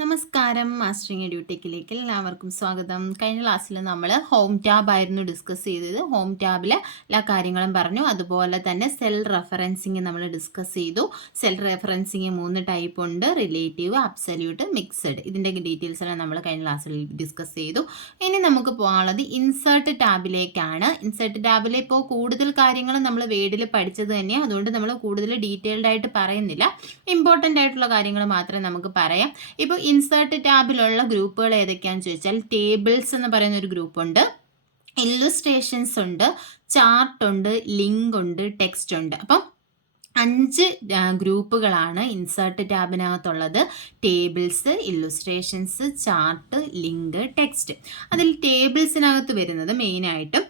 നമസ്കാരം. മാസ്റ്ററിങ് എഡ്യൂടെക്കിലേക്ക് എല്ലാവർക്കും സ്വാഗതം. കഴിഞ്ഞ ക്ലാസ്സിൽ നമ്മൾ ഹോം ടാബ് ആയിരുന്നു ഡിസ്കസ് ചെയ്തത്. ഹോം ടാബിലെ എല്ലാ കാര്യങ്ങളും പറഞ്ഞു. അതുപോലെ തന്നെ സെൽ റെഫറൻസിങ് നമ്മൾ ഡിസ്കസ് ചെയ്തു. സെൽ റെഫറൻസിങ് 3 ടൈപ്പ് ഉണ്ട്: റിലേറ്റീവ്, അബ്സല്യൂട്ട്, മിക്സഡ്. ഇതിൻ്റെ ഡീറ്റെയിൽസ് എല്ലാം നമ്മൾ കഴിഞ്ഞ ക്ലാസ്സിൽ ഡിസ്കസ് ചെയ്തു. ഇനി നമുക്ക് പോകാനുള്ളത് ഇൻസേർട്ട് ടാബിലേക്കാണ്. ഇൻസേർട്ട് ടാബിൽ ഇപ്പോൾ കൂടുതൽ കാര്യങ്ങൾ നമ്മൾ വേഡിൽ പഠിച്ചത് തന്നെയാണ്. അതുകൊണ്ട് നമ്മൾ കൂടുതൽ ഡീറ്റെയിൽഡ് ആയിട്ട് പറയുന്നില്ല. ഇമ്പോർട്ടൻ്റ് ആയിട്ടുള്ള കാര്യങ്ങൾ മാത്രമേ നമുക്ക് പറയാം. ഇപ്പോൾ ഇൻസേർട്ട് ടാബിലുള്ള ഗ്രൂപ്പുകൾ ഏതൊക്കെയാണെന്ന് ചോദിച്ചാൽ ടേബിൾസ് എന്ന് പറയുന്ന ഒരു ഗ്രൂപ്പ് ഉണ്ട്, ഇല്ലുസ്ട്രേഷൻസ് ഉണ്ട്, ചാർട്ട് ഉണ്ട്, ലിങ്ക് ഉണ്ട്, ടെക്സ്റ്റ് ഉണ്ട്. അപ്പം 5 ഗ്രൂപ്പുകളാണ് ഇൻസേർട്ട് ടാബിനകത്തുള്ളത്: tables, illustrations, chart, link, text. അതിൽ ടേബിൾസിനകത്ത് വരുന്നത് മെയിനായിട്ടും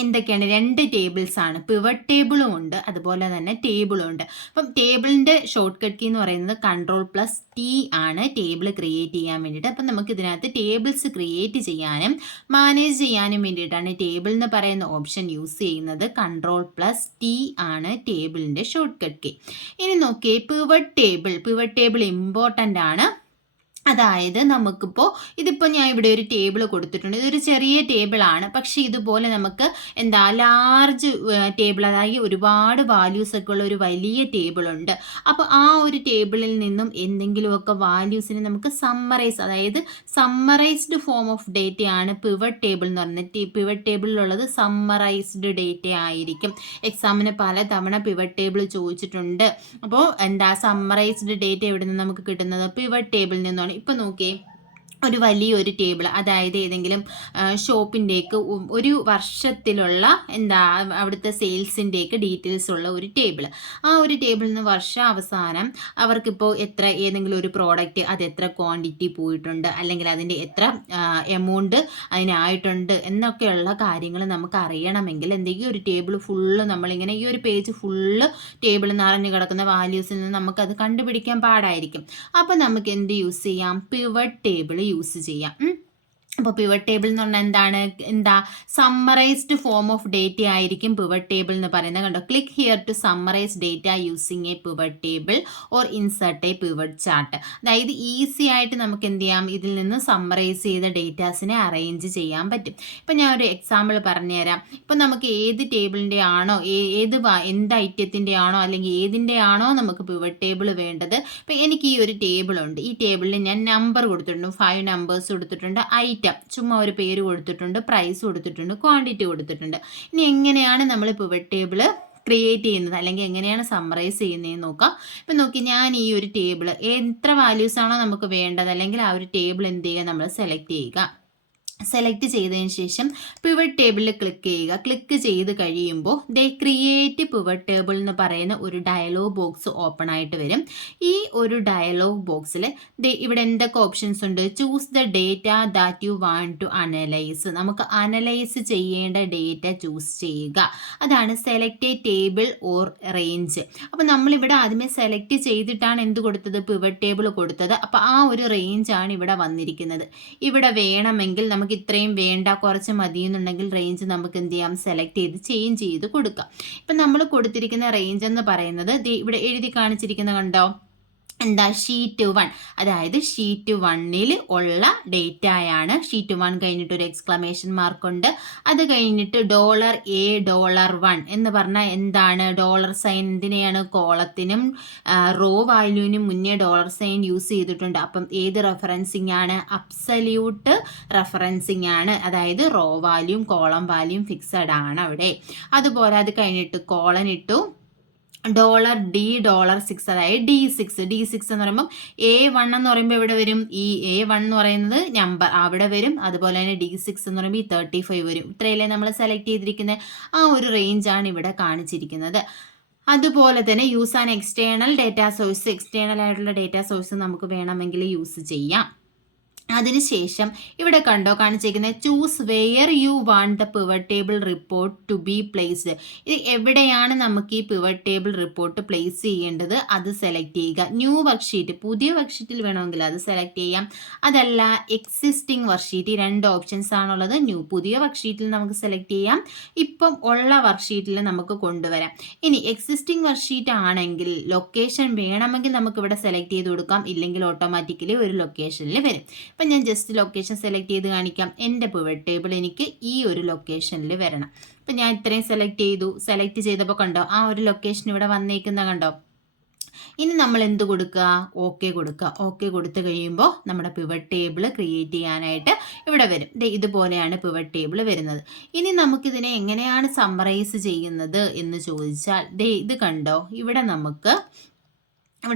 എന്തൊക്കെയാണ്? 2 ടേബിൾസ് ആണ്. പിവറ്റ് ടേബിളും ഉണ്ട്, അതുപോലെ തന്നെ ടേബിളും ഉണ്ട്. അപ്പം ടേബിളിൻ്റെ ഷോർട്ട് കട്ട് കീ എന്ന് പറയുന്നത് Ctrl+T ആണ്, ടേബിൾ ക്രിയേറ്റ് ചെയ്യാൻ വേണ്ടിയിട്ട്. അപ്പം നമുക്ക് ഇതിനകത്ത് ടേബിൾസ് ക്രിയേറ്റ് ചെയ്യാനും മാനേജ് ചെയ്യാനും വേണ്ടിയിട്ടാണ് ടേബിൾ എന്ന് പറയുന്ന ഓപ്ഷൻ യൂസ് ചെയ്യുന്നത്. Ctrl+T ആണ് ടേബിളിൻ്റെ ഷോർട്ട് കട്ട് കീ. ഇനി നോക്കിയേ, പിവറ്റ് ടേബിൾ ഇമ്പോർട്ടൻ്റ് ആണ്. അതായത് നമുക്കിപ്പോൾ ഇതിപ്പോൾ ഞാൻ ഇവിടെ ഒരു ടേബിൾ കൊടുത്തിട്ടുണ്ട്. ഇതൊരു ചെറിയ ടേബിളാണ്, പക്ഷേ ഇതുപോലെ നമുക്ക് ലാർജ് ടേബിൾ, അതായത് ഒരുപാട് വാല്യൂസ് ഒക്കെ ഉള്ള ഒരു വലിയ ടേബിളുണ്ട്. അപ്പോൾ ആ ഒരു ടേബിളിൽ നിന്നും എന്തെങ്കിലുമൊക്കെ വാല്യൂസിനെ നമുക്ക് സമ്മറൈസ്, അതായത് സമ്മറൈസ്ഡ് ഫോം ഓഫ് ഡേറ്റയാണ് പിവറ്റ് ടേബിൾ എന്ന് പറയുന്നത്. പിവറ്റ് ടേബിളിലുള്ളത് സമ്മറൈസ്ഡ് ഡേറ്റ ആയിരിക്കും. എക്സാമിന് പലതവണ പിവറ്റ് ടേബിൾ ചോദിച്ചിട്ടുണ്ട്. അപ്പോൾ സമ്മറൈസ്ഡ് ഡേറ്റ എവിടെ നിന്ന് നമുക്ക് കിട്ടുന്നത്? പിവറ്റ് ടേബിളിൽ നിന്നാണ്. ഇപ്പം നോക്കിയേ, ഒരു വലിയൊരു ടേബിൾ, അതായത് ഏതെങ്കിലും ഷോപ്പിൻ്റെയൊക്കെ ഒരു വർഷത്തിലുള്ള അവിടുത്തെ സെയിൽസിൻ്റെയൊക്കെ ഡീറ്റെയിൽസ് ഉള്ള ഒരു ടേബിൾ. ആ ഒരു ടേബിളിൽ നിന്ന് വർഷം അവസാനം അവർക്കിപ്പോൾ ഏതെങ്കിലും ഒരു പ്രോഡക്റ്റ് അത് എത്ര ക്വാണ്ടിറ്റി പോയിട്ടുണ്ട്, അല്ലെങ്കിൽ അതിൻ്റെ എത്ര എമൗണ്ട് അതിനായിട്ടുണ്ട് എന്നൊക്കെയുള്ള കാര്യങ്ങൾ നമുക്ക് അറിയണമെങ്കിൽ എന്തെങ്കിലും ഒരു ടേബിൾ ഫുള്ള് നമ്മളിങ്ങനെ ഈ ഒരു പേജ് ഫുള്ള് ടേബിൾ നിറഞ്ഞു കിടക്കുന്ന വാല്യൂസിൽ നിന്ന് നമുക്കത് കണ്ടുപിടിക്കാൻ പാടായിരിക്കും. അപ്പോൾ നമുക്ക് എന്ത് യൂസ് ചെയ്യാം? പിവറ്റ് ടേബിൾ യൂസ് ചെയ്യാം. അപ്പോൾ പിവറ്റ് ടേബിൾ എന്ന് പറഞ്ഞാൽ സമ്മറൈസ്ഡ് ഫോം ഓഫ് ഡേറ്റ ആയിരിക്കും പിവറ്റ് ടേബിൾ എന്ന് പറയുന്നത്. കണ്ടോ, click here to summarise data using a pivot table or insert a pivot chart. അതായത് ഈസി ആയിട്ട് നമുക്ക് എന്ത് ചെയ്യാം? ഇതിൽ നിന്ന് സമ്മറൈസ് ചെയ്ത ഡേറ്റാസിനെ അറേഞ്ച് ചെയ്യാൻ പറ്റും. ഇപ്പം ഞാൻ ഒരു എക്സാമ്പിൾ പറഞ്ഞുതരാം. ഇപ്പം നമുക്ക് ഏത് ടേബിളിൻ്റെ ആണോ, എന്ത് ഐറ്റത്തിൻ്റെ ആണോ, അല്ലെങ്കിൽ ഏതിൻ്റെ ആണോ നമുക്ക് പിവറ്റ് ടേബിൾ വേണ്ടത്. ഇപ്പം എനിക്ക് ഈ ഒരു ടേബിളുണ്ട്. ഈ ടേബിളിൽ ഞാൻ നമ്പർ കൊടുത്തിട്ടുണ്ട്, 5 നമ്പേഴ്സ് കൊടുത്തിട്ടുണ്ട്, ഐറ്റം ചുമ്മാ ഒരു പേര് കൊടുത്തിട്ടുണ്ട്, പ്രൈസ് കൊടുത്തിട്ടുണ്ട്, ക്വാണ്ടിറ്റി കൊടുത്തിട്ടുണ്ട്. ഇനി എങ്ങനെയാണ് നമ്മൾ പിവറ്റ് ടേബിൾ ക്രിയേറ്റ് ചെയ്യുന്നത്, അല്ലെങ്കിൽ എങ്ങനെയാണ് സമ്മറൈസ് ചെയ്യുന്നതെന്ന് നോക്കാം. ഇപ്പം നോക്കി, ഞാൻ ഈ ഒരു ടേബിൾ എത്ര വാല്യൂസ് ആണോ നമുക്ക് വേണ്ടത്, അല്ലെങ്കിൽ ആ ഒരു ടേബിൾ എന്ത് ചെയ്യുക, നമ്മൾ സെലക്ട് ചെയ്യുക. സെലക്ട് ചെയ്തതിന് ശേഷം പിവറ്റ് ടേബിളിൽ ക്ലിക്ക് ചെയ്യുക. ക്ലിക്ക് ചെയ്ത് കഴിയുമ്പോൾ ക്രിയേറ്റ് പിവറ്റ് ടേബിൾ എന്ന് പറയുന്ന ഒരു ഡയലോഗ് ബോക്സ് ഓപ്പൺ ആയിട്ട് വരും. ഈ ഒരു ഡയലോഗ് ബോക്സിൽ ഇവിടെ എന്തൊക്കെ ഓപ്ഷൻസ് ഉണ്ട്? Choose the data that you want to analyse. നമുക്ക് അനലൈസ് ചെയ്യേണ്ട ഡേറ്റ ചൂസ് ചെയ്യുക. അതാണ് select a table or range. അപ്പോൾ നമ്മളിവിടെ ആദ്യമേ സെലക്ട് ചെയ്തിട്ടാണ് എന്ത് കൊടുത്തത്? പിവറ്റ് ടേബിൾ കൊടുത്തത്. അപ്പോൾ ആ ഒരു റേഞ്ചാണ് ഇവിടെ വന്നിരിക്കുന്നത്. ഇവിടെ വേണമെങ്കിൽ നമുക്ക് ഇത്രയും വേണ്ട, കുറച്ച് മതി എന്നുണ്ടെങ്കിൽ റേഞ്ച് നമുക്ക് എന്ത് ചെയ്യാം? സെലക്ട് ചെയ്ത് ചേഞ്ച് ചെയ്ത് കൊടുക്കാം. ഇപ്പം നമ്മൾ കൊടുത്തിരിക്കുന്ന റേഞ്ച് എന്ന് പറയുന്നത് ഇവിടെ എഴുതി കാണിച്ചിരിക്കുന്ന കണ്ടോ, ഷീറ്റ് 1. അതായത് ഷീറ്റ് 1ൽ ഉള്ള ഡേറ്റയാണ്. ഷീറ്റ് 1 കഴിഞ്ഞിട്ട് ഒരു എക്സ്ക്ലമേഷൻ മാർക്കുണ്ട്. അത് കഴിഞ്ഞിട്ട് $A $1 എന്ന് പറഞ്ഞാൽ എന്താണ്? ഡോളർ സൈൻ എന്തിനെയാണ്? കോളത്തിനും റോ വാല്യൂവിനും മുന്നേ ഡോളർ സൈൻ യൂസ് ചെയ്തിട്ടുണ്ട്. അപ്പം ഏത് റെഫറൻസിങ് ആണ്? അബ്സല്യൂട്ട് റെഫറൻസിങ് ആണ്. അതായത് റോ വാല്യൂം കോളം വാല്യൂം ഫിക്സഡ് ആണ് അവിടെ. അതുപോലെ അത് കഴിഞ്ഞിട്ട് കോളൻ ഇട്ടു. $D$6, അതായത് D6 എന്ന് പറയുമ്പോൾ A1 എന്ന് പറയുമ്പോൾ ഇവിടെ വരും. ഈ A1 എന്ന് പറയുന്നത് നമ്പർ അവിടെ വരും. അതുപോലെ തന്നെ D6 എന്ന് പറയുമ്പോൾ ഈ 35 വരും. ഇത്രയല്ലേ നമ്മൾ സെലക്ട് ചെയ്തിരിക്കുന്നത്? ആ ഒരു റേഞ്ചാണ് ഇവിടെ കാണിച്ചിരിക്കുന്നത്. അതുപോലെ തന്നെ use an external data source. External ആയിട്ടുള്ള ഡേറ്റാ സോഴ്സ് നമുക്ക് വേണമെങ്കിൽ യൂസ് ചെയ്യാം. അതിനുശേഷം ഇവിടെ കണ്ടോ കാണിച്ചിരിക്കുന്നത് choose where you want the pivot table report to be placed. ഇത് എവിടെയാണ് നമുക്ക് ഈ പിവറ്റ് ടേബിൾ റിപ്പോർട്ട് പ്ലേസ് ചെയ്യേണ്ടത് അത് സെലക്ട് ചെയ്യുക. ന്യൂ വർക്ക്ഷീറ്റ്, പുതിയ വർക്ക്ഷീറ്റിൽ വേണമെങ്കിൽ അത് സെലക്ട് ചെയ്യാം. അതല്ല എക്സിസ്റ്റിംഗ് വർക്ക്ഷീറ്റ്, ഈ രണ്ട് ഓപ്ഷൻസ് ആണുള്ളത്. പുതിയ വർക്ക്ഷീറ്റിൽ നമുക്ക് സെലക്ട് ചെയ്യാം, ഇപ്പം ഉള്ള വർക്ക്ഷീറ്റിൽ നമുക്ക് കൊണ്ടുവരാം. ഇനി എക്സിസ്റ്റിംഗ് വർക്ക്ഷീറ്റ് ആണെങ്കിൽ ലൊക്കേഷൻ വേണമെങ്കിൽ നമുക്ക് ഇവിടെ സെലക്ട് ചെയ്ത് കൊടുക്കാം, ഇല്ലെങ്കിൽ ഓട്ടോമാറ്റിക്കലി ഒരു ലൊക്കേഷനിൽ വരും. അപ്പം ഞാൻ ജസ്റ്റ് ലൊക്കേഷൻ സെലക്ട് ചെയ്ത് കാണിക്കാം. എൻ്റെ പിവറ്റ് ടേബിൾ എനിക്ക് ഈ ഒരു ലൊക്കേഷനിൽ വരണം. അപ്പം ഞാൻ ഇത്രയും സെലക്ട് ചെയ്തപ്പോൾ കണ്ടോ ആ ഒരു ലൊക്കേഷൻ ഇവിടെ വന്നേക്കുന്ന കണ്ടോ. ഇനി നമ്മൾ എന്ത് കൊടുക്കുക, ഓക്കെ കൊടുക്കുക. ഓക്കെ കൊടുത്തു കഴിയുമ്പോൾ നമ്മുടെ പിവറ്റ് ടേബിൾ ക്രിയേറ്റ് ചെയ്യാനായിട്ട് ഇവിടെ വരും. ഇതുപോലെയാണ് പിവറ്റ് ടേബിൾ വരുന്നത്. ഇനി നമുക്കിതിനെ എങ്ങനെയാണ് സമ്മറൈസ് ചെയ്യുന്നത് എന്ന് ചോദിച്ചാൽ ഇത് കണ്ടോ, ഇവിടെ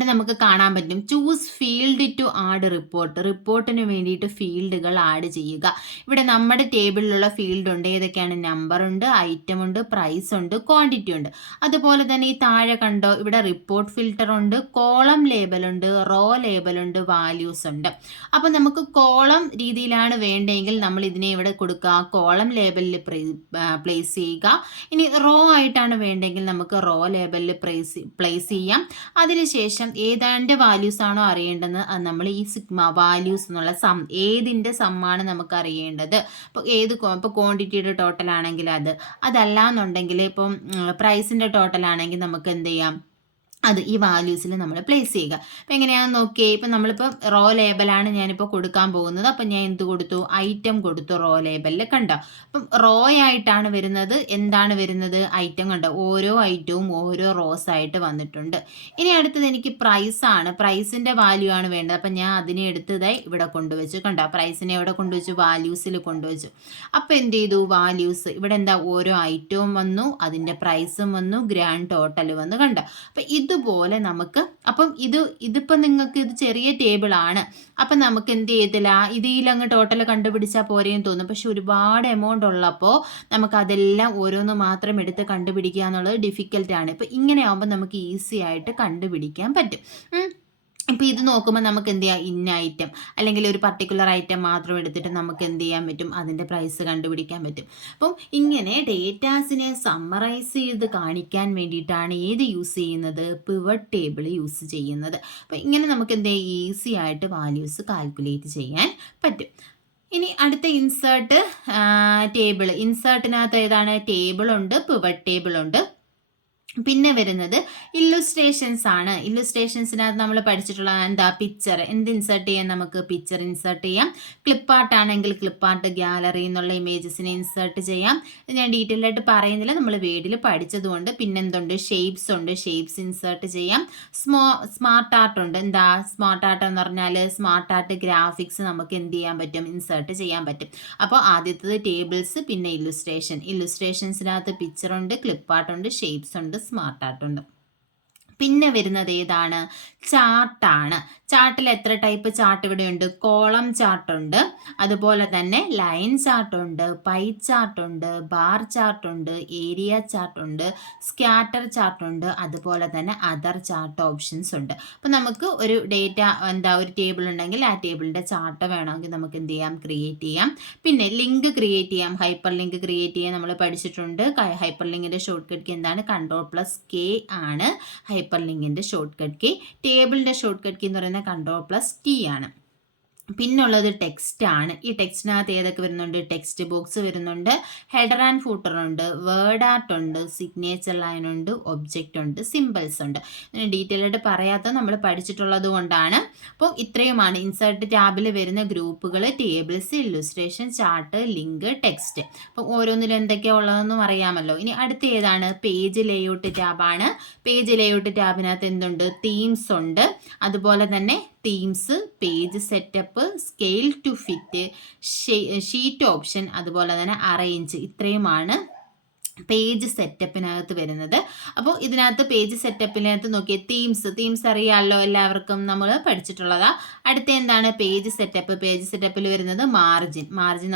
നമുക്ക് കാണാൻ പറ്റും ചൂസ് ഫീൽഡ് ടു ആഡ് റിപ്പോർട്ടിന് വേണ്ടിയിട്ട് ഫീൽഡുകൾ ആഡ് ചെയ്യുക. ഇവിടെ നമ്മുടെ ടേബിളിലുള്ള ഫീൽഡ് ഉണ്ട്. ഏതൊക്കെയാണ്? നമ്പർ ഉണ്ട്, ഐറ്റം ഉണ്ട്, പ്രൈസ് ഉണ്ട്, ക്വാണ്ടിറ്റി ഉണ്ട്. അതുപോലെ തന്നെ ഈ താഴെ കണ്ടോ ഇവിടെ റിപ്പോർട്ട് ഫിൽറ്റർ ഉണ്ട്, കോളം ലേബൽ ഉണ്ട്, റോ ലേബൽ ഉണ്ട്, വാല്യൂസ് ഉണ്ട്. അപ്പം നമുക്ക് കോളം രീതിയിലാണ് വേണ്ടതെങ്കിൽ നമ്മൾ ഇതിനെ ഇവിടെ കൊടുക്കുക, കോളം ലേബലിൽ പ്ലേസ് ചെയ്യുക. ഇനി റോ ആയിട്ടാണ് വേണ്ടതെങ്കിൽ നമുക്ക് റോ ലേബലിൽ പ്ലേസ് ചെയ്യാം. അതിനുശേഷം ഏതാണ്ട് വാല്യൂസ് ആണോ അറിയേണ്ടത് അത് നമ്മൾ ഈ സിഗ്മ വാല്യൂസ് എന്നുള്ള ഏതിൻ്റെ സമ്മാണ് നമുക്ക് അറിയേണ്ടത്. ഇപ്പോൾ ഇപ്പോൾ ക്വാണ്ടിറ്റിയുടെ ടോട്ടൽ ആണെങ്കിൽ അതല്ല എന്നുണ്ടെങ്കിൽ ഇപ്പം പ്രൈസിൻ്റെ ടോട്ടൽ ആണെങ്കിൽ നമുക്ക് എന്ത് ചെയ്യാം, അത് ഈ വാല്യൂസിൽ നമ്മൾ പ്ലേസ് ചെയ്യുക. അപ്പം എങ്ങനെയാണെന്ന് നോക്കിയേ. ഇപ്പം നമ്മളിപ്പോൾ റോ ലേബലാണ് ഞാനിപ്പോൾ കൊടുക്കാൻ പോകുന്നത്. അപ്പം ഞാൻ എന്ത് കൊടുത്തു, ഐറ്റം കൊടുത്തു. റോ ലേബലിൽ കണ്ടോ, അപ്പം റോ ആയിട്ടാണ് വരുന്നത്. എന്താണ് വരുന്നത്, ഐറ്റം കണ്ടോ, ഓരോ ഐറ്റവും ഓരോ റോസ് ആയിട്ട് വന്നിട്ടുണ്ട്. ഇനി അടുത്തത് എനിക്ക് പ്രൈസാണ്, പ്രൈസിൻ്റെ വാല്യൂ ആണ് വേണ്ടത്. അപ്പം ഞാൻ അതിനെ എടുത്തതായി ഇവിടെ കൊണ്ടുവച്ചു. കണ്ടോ, പ്രൈസിനെ എവിടെ കൊണ്ടുവച്ചു, വാല്യൂസിൽ കൊണ്ടുവച്ചു. അപ്പം എന്ത് ചെയ്തു, വാല്യൂസ് ഇവിടെ എന്താ, ഓരോ ഐറ്റവും വന്നു, അതിൻ്റെ പ്രൈസും വന്നു, ഗ്രാൻഡ് ടോട്ടൽ വന്നു. കണ്ടോ, അപ്പം ഇതുപോലെ നമുക്ക്, അപ്പം ഇതിപ്പോൾ നിങ്ങൾക്ക് ഇത് ചെറിയ ടേബിളാണ്. അപ്പം നമുക്ക് എന്ത് ചെയ്തില്ല, ഇതിലങ്ങ് ടോട്ടൽ കണ്ടുപിടിച്ചാൽ പോരെയും തോന്നും. പക്ഷെ ഒരുപാട് എമൗണ്ട് ഉള്ളപ്പോൾ നമുക്കതെല്ലാം ഓരോന്ന് മാത്രം എടുത്ത് കണ്ടുപിടിക്കുക എന്നുള്ളത് ഡിഫിക്കൽട്ടാണ്. ഇപ്പം ഇങ്ങനെ ആകുമ്പോൾ നമുക്ക് ഈസി ആയിട്ട് കണ്ടുപിടിക്കാൻ പറ്റും. ഇപ്പോൾ ഇത് നോക്കുമ്പോൾ നമുക്ക് എന്ത് ചെയ്യാം, ഇന്ന ഐറ്റം അല്ലെങ്കിൽ ഒരു പർട്ടിക്കുലർ ഐറ്റം മാത്രം എടുത്തിട്ട് നമുക്ക് എന്ത് ചെയ്യാൻ പറ്റും, അതിൻ്റെ പ്രൈസ് കണ്ടുപിടിക്കാൻ പറ്റും. അപ്പം ഇങ്ങനെ ഡേറ്റാസിനെ സമ്മറൈസ് ചെയ്ത് കാണിക്കാൻ വേണ്ടിയിട്ടാണ് ഏത് യൂസ് ചെയ്യുന്നത്, പിവറ്റ് ടേബിൾ യൂസ് ചെയ്യുന്നത്. അപ്പം ഇങ്ങനെ നമുക്ക് എന്ത് ചെയ്യാം, ഈസി ആയിട്ട് വാല്യൂസ് കാൽക്കുലേറ്റ് ചെയ്യാൻ പറ്റും. ഇനി അടുത്ത ഇൻസേർട്ടിനകത്ത് ഏതാണ്, ടേബിളുണ്ട്, പിവറ്റ് ടേബിളുണ്ട്. പിന്നെ വരുന്നത് ഇല്ലുസ്ട്രേഷൻസ് ആണ്. ഇല്ലുസ്ട്രേഷൻസിനകത്ത് നമ്മൾ പഠിച്ചിട്ടുള്ള എന്താ, പിക്ചർ. എന്ത് ഇൻസേർട്ട് ചെയ്യാം, നമുക്ക് പിക്ചർ ഇൻസേർട്ട് ചെയ്യാം. ക്ലിപ്പാർട്ട് ആണെങ്കിൽ ക്ലിപ്പാർട്ട് ഗ്യാലറി എന്നുള്ള ഇമേജസിനെ ഇൻസേർട്ട് ചെയ്യാം. ഞാൻ ഡീറ്റെയിൽ ആയിട്ട് പറയുന്നില്ല, നമ്മൾ വേർഡിൽ പഠിച്ചതുകൊണ്ട്. പിന്നെന്തുണ്ട്, ഷേപ്സ് ഉണ്ട്, ഷേപ്സ് ഇൻസേർട്ട് ചെയ്യാം. സ്മാർട്ട് ആർട്ട് ഉണ്ട്. എന്താ സ്മാർട്ട് ആർട്ട് എന്ന് പറഞ്ഞാൽ, സ്മാർട്ട് ആർട്ട് ഗ്രാഫിക്സ് നമുക്ക് എന്ത് ചെയ്യാൻ പറ്റും, ഇൻസേർട്ട് ചെയ്യാൻ പറ്റും. അപ്പോൾ ആദ്യത്തത് ടേബിൾസ്, പിന്നെ ഇല്ലുസ്ട്രേഷൻസിനകത്ത് പിക്ചർ ഉണ്ട്, ക്ലിപ്പാർട്ട് ഉണ്ട്, ഷേപ്സ് ഉണ്ട്, സ്മാർട്ട് ആർട്ട് ഉണ്ട്. പിന്നെ വരുന്നത് ഏതാണ്, ചാർട്ടാണ്. ചാർട്ടിൽ എത്ര ടൈപ്പ് ചാർട്ട് ഇവിടെയുണ്ട്, കോളം ചാർട്ടുണ്ട്, അതുപോലെ തന്നെ ലൈൻ ചാർട്ടുണ്ട്, പൈ ചാർട്ടുണ്ട്, ബാർ ചാർട്ടുണ്ട്, ഏരിയ ചാർട്ടുണ്ട്, സ്കാറ്റർ ചാർട്ടുണ്ട്, അതുപോലെ തന്നെ അതർ ചാർട്ട് ഓപ്ഷൻസ് ഉണ്ട്. അപ്പം നമുക്ക് ഒരു ഒരു ടേബിൾ ഉണ്ടെങ്കിൽ ആ ടേബിളിൻ്റെ ചാർട്ട് വേണമെങ്കിൽ നമുക്ക് എന്ത് ചെയ്യാം, ക്രിയേറ്റ് ചെയ്യാം. പിന്നെ ലിങ്ക് ക്രിയേറ്റ് ചെയ്യാം, ഹൈപ്പർ ലിങ്ക് ക്രിയേറ്റ് ചെയ്യാൻ നമ്മൾ പഠിച്ചിട്ടുണ്ട്. ഹൈപ്പർ ലിങ്കിൻ്റെ ഷോർട്ട് കട്ട് കീ എന്താണ്, Ctrl+K ആണ് ഹൈപ്പർ ലിങ്കിൻ്റെ ഷോർട്ട് കട്ട് കീ. ടേബിളിൻ്റെ ഷോർട്ട് കട്ട് കീ എന്ന് പറയുന്നത് Ctrl+T ആണ്. പിന്നുള്ളത് ടെക്സ്റ്റ് ആണ്. ഈ ടെക്സ്റ്റിനകത്ത് ഏതൊക്കെ വരുന്നുണ്ട്, ടെക്സ്റ്റ് ബോക്സ് വരുന്നുണ്ട്, ഹെഡർ ആൻഡ് ഫൂട്ടർ ഉണ്ട്, വേർഡ് ആർട്ട് ഉണ്ട്, സിഗ്നേച്ചർ ലൈൻ ഉണ്ട്, ഒബ്ജക്റ്റ് ഉണ്ട്, സിമ്പിൾസ് ഉണ്ട്. ഡീറ്റെയിൽ ആയിട്ട് പറയാത്ത നമ്മൾ പഠിച്ചിട്ടുള്ളത് കൊണ്ടാണ്. അപ്പോൾ ഇത്രയുമാണ് ഇൻസേർട്ട് ടാബിൽ വരുന്ന ഗ്രൂപ്പുകൾ, tables, illustration, chart, link, text. അപ്പം ഓരോന്നിലും എന്തൊക്കെയാണ് ഉള്ളതെന്നും അറിയാമല്ലോ. ഇനി അടുത്ത ഏതാണ്, പേജ് ലേഔട്ട് ടാബാണ്. പേജ് ലേഔട്ട് ടാബിനകത്ത് എന്തുണ്ട്, തീംസ് ഉണ്ട്, അതുപോലെ തന്നെ themes, page setup, scale to fit, sheet option, അതുപോലെ തന്നെ അറേഞ്ച്. ഇത്രയുമാണ് പേജ് സെറ്റപ്പിനകത്ത് വരുന്നത്. അപ്പോൾ ഇതിനകത്ത് പേജ് സെറ്റപ്പിനകത്ത് നോക്കിയ തീംസ് അറിയാമല്ലോ എല്ലാവർക്കും, നമ്മൾ പഠിച്ചിട്ടുള്ളതാ. അടുത്ത എന്താണ് പേജ് സെറ്റപ്പിൽ വരുന്നത് മാർജിൻ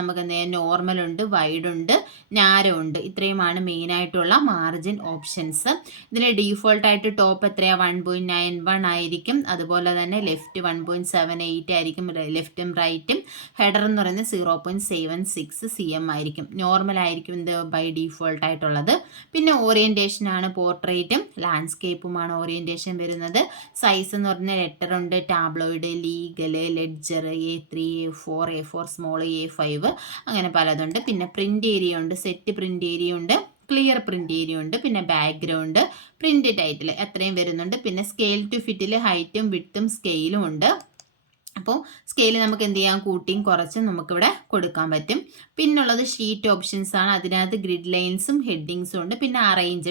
നമുക്ക് എന്ത് ചെയ്യാം, നോർമൽ ഉണ്ട്, വൈഡ് ഉണ്ട്, നാരോ ഉണ്ട്. ഇത്രയുമാണ് മെയിനായിട്ടുള്ള മാർജിൻ ഓപ്ഷൻസ്. ഇതിന് ഡീഫോൾട്ടായിട്ട് ടോപ്പ് എത്രയാണ്, 1.91 ആയിരിക്കും. അതുപോലെ തന്നെ ലെഫ്റ്റ് 1.78 ആയിരിക്കും, ലെഫ്റ്റും റൈറ്റും. ഹെഡർ എന്ന് പറയുന്നത് 0.76 cm ആയിരിക്കും. നോർമൽ ആയിരിക്കും ഇത് ബൈ ഡീഫോൾട്ട് ആയിട്ടുള്ളത്. പിന്നെ ഓറിയന്റേഷൻ ആണ് പോർട്രേറ്റും ലാൻഡ്സ്കേപ്പുമാണ് ഓറിയന്റേഷൻ വരുന്നത്. സൈസ് എന്ന് പറഞ്ഞാൽ ലെറ്റർ ഉണ്ട്, tabloid, legal, ledger, A3, A4 small, A5 അങ്ങനെ പലതുണ്ട്. പിന്നെ പ്രിന്റ് ഏരിയ ഉണ്ട്, സെറ്റ് പ്രിന്റ് ഏരിയ ഉണ്ട്, ക്ലിയർ പ്രിന്റ് ഏരിയ ഉണ്ട്, പിന്നെ ബാക്ക്ഗ്രൗണ്ട്, പ്രിന്റ് ടൈറ്റിൽ അത്രയും വരുന്നുണ്ട്. പിന്നെ സ്കെയിൽ ടു ഫിറ്റിൽ ഹൈറ്റും വിഡ്ത്തും സ്കെയിലും ഉണ്ട്. അപ്പോൾ സ്കെയിൽ നമുക്ക് എന്ത് ചെയ്യാം, കൂട്ടിയും കുറച്ചും നമുക്കിവിടെ കൊടുക്കാൻ പറ്റും. പിന്നുള്ളത് ഷീറ്റ് ഓപ്ഷൻസ് ആണ്. അതിനകത്ത് ഗ്രിഡ് ലൈൻസും ഹെഡിങ്സും ഉണ്ട്. പിന്നെ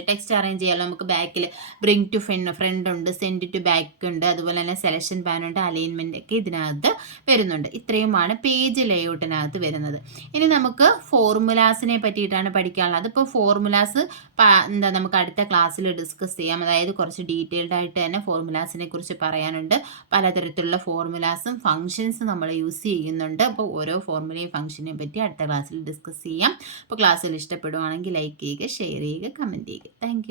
ടെക്സ്റ്റ് അറേഞ്ച് ചെയ്യാമല്ലോ നമുക്ക്. ബാക്കിൽ ബ്രിങ് ടു ഫ്രണ്ട് ഉണ്ട്, സെൻഡ് ടു ബാക്ക് ഉണ്ട്, അതുപോലെ തന്നെ സെലക്ഷൻ പാൻ ഉണ്ട്, അലൈൻമെൻ്റ് ഒക്കെ ഇതിനകത്ത് വരുന്നുണ്ട്. ഇത്രയുമാണ് പേജ് ലേഔട്ടിനകത്ത് വരുന്നത്. ഇനി നമുക്ക് ഫോർമുലാസിനെ പറ്റിയിട്ടാണ് പഠിക്കാനുള്ളത്. അതിപ്പോൾ ഫോർമുലാസ് നമുക്ക് അടുത്ത ക്ലാസ്സിൽ ഡിസ്കസ് ചെയ്യാം. അതായത് കുറച്ച് ഡീറ്റെയിൽഡ് ആയിട്ട് തന്നെ ഫോർമുലാസിനെ കുറിച്ച് പറയാനുണ്ട്. പലതരത്തിലുള്ള ഫോർമുലാസും ഫങ്ഷൻസ് നമ്മൾ യൂസ് ചെയ്യുന്നുണ്ട്. അപ്പോൾ ഓരോ ഫോർമുലയും ഫംഗ്ഷനെയും പറ്റി അടുത്ത ക്ലാസ്സിൽ ഡിസ്കസ് ചെയ്യാം. അപ്പോൾ ക്ലാസ്സിൽ ഇഷ്ടപ്പെടുവാണെങ്കിൽ ലൈക്ക് ചെയ്യുക, ഷെയർ ചെയ്യുക, കമൻറ്റ് ചെയ്യുക. താങ്ക്